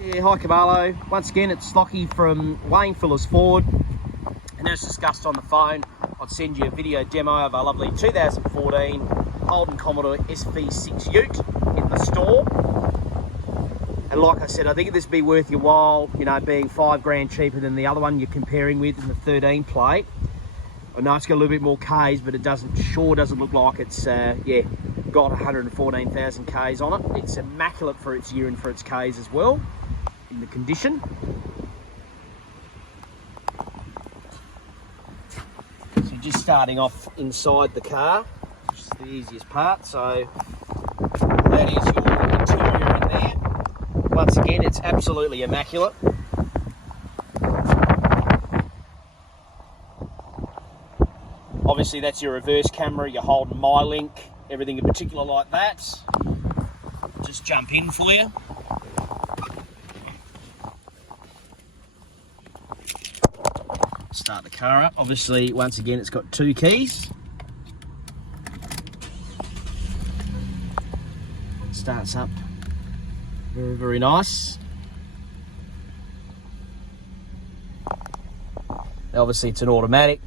Yeah, hi Kamalo. Once again, it's Lockie from Wayne Phillips Ford. And as discussed on the phone, I'd send you a video demo of our lovely 2014 Holden Commodore Sv6 Ute in the store. And like I said, I think this would be worth your while, you know, being $5 cheaper than the other one you're comparing with in the 13 plate. I know it's got a little bit more Ks, but it sure doesn't look like it's, yeah, got 114,000 Ks on it. It's immaculate for its year and for its Ks as well, in the condition. So just starting off inside the car, which is the easiest part. So that is your interior in there. Once again, it's absolutely immaculate. Obviously that's your reverse camera, your Holden MyLink, everything in particular like that. Just jump in for you. Start the car up. Obviously, once again, it's got 2 keys. Starts up very, very nice. Obviously, it's an automatic.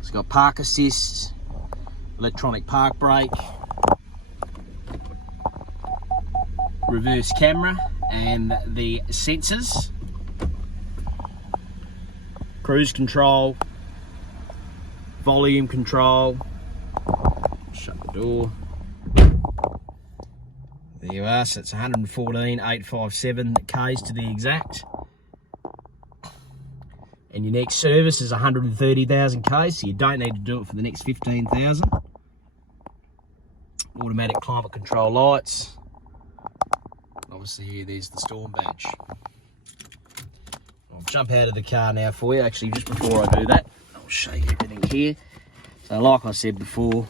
It's got park assist, electronic park brake, reverse camera, and the sensors. Cruise control, volume control. Shut the door. There you are. So it's 114,857 Ks to the exact. And your next service is 130,000 Ks, so you don't need to do it for the next 15,000. Automatic climate control lights. Obviously here, there's the Storm badge. I'll jump out of the car now for you. Actually, just before I do that, I'll show you everything here. So like I said before,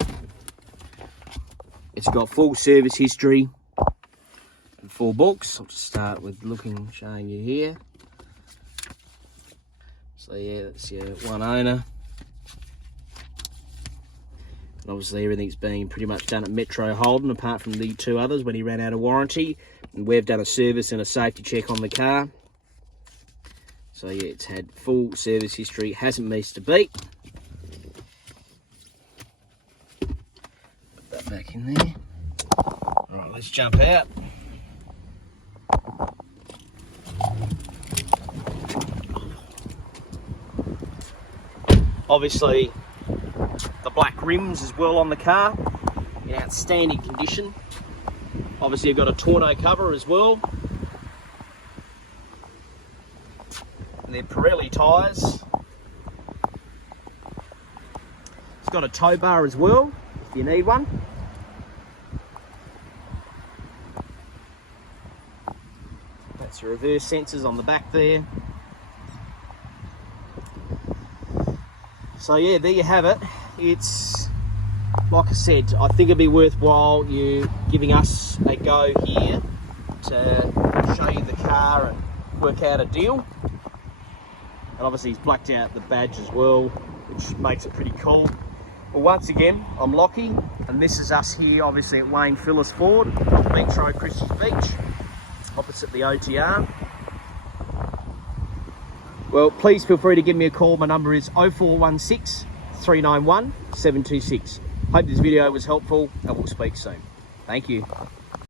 it's got full service history and 4 books. I'll just start with showing you here. So yeah, that's your one owner. And obviously everything's been pretty much done at Metro Holden, apart from the 2 others when he ran out of warranty. And we've done a service and a safety check on the car. So yeah, it's had full service history, hasn't missed a beat. Put that back in there. All right, let's jump out. Obviously, the black rims as well on the car, in outstanding condition. Obviously, you've got a tonneau cover as well. And they're Pirelli tyres. It's got a tow bar as well, if you need one. That's your reverse sensors on the back there. So yeah, there you have it. It's, like I said, I think it'd be worthwhile you giving us a go here to show you the car and work out a deal. And obviously he's blacked out the badge as well, which makes it pretty cool. Well, once again, I'm Lockie, and this is us here, obviously at Wayne Phillips Ford, Beach Road, Christmas Beach, opposite the OTR. Well, please feel free to give me a call. My number is 0416 391 726. Hope this video was helpful, and we'll speak soon. Thank you.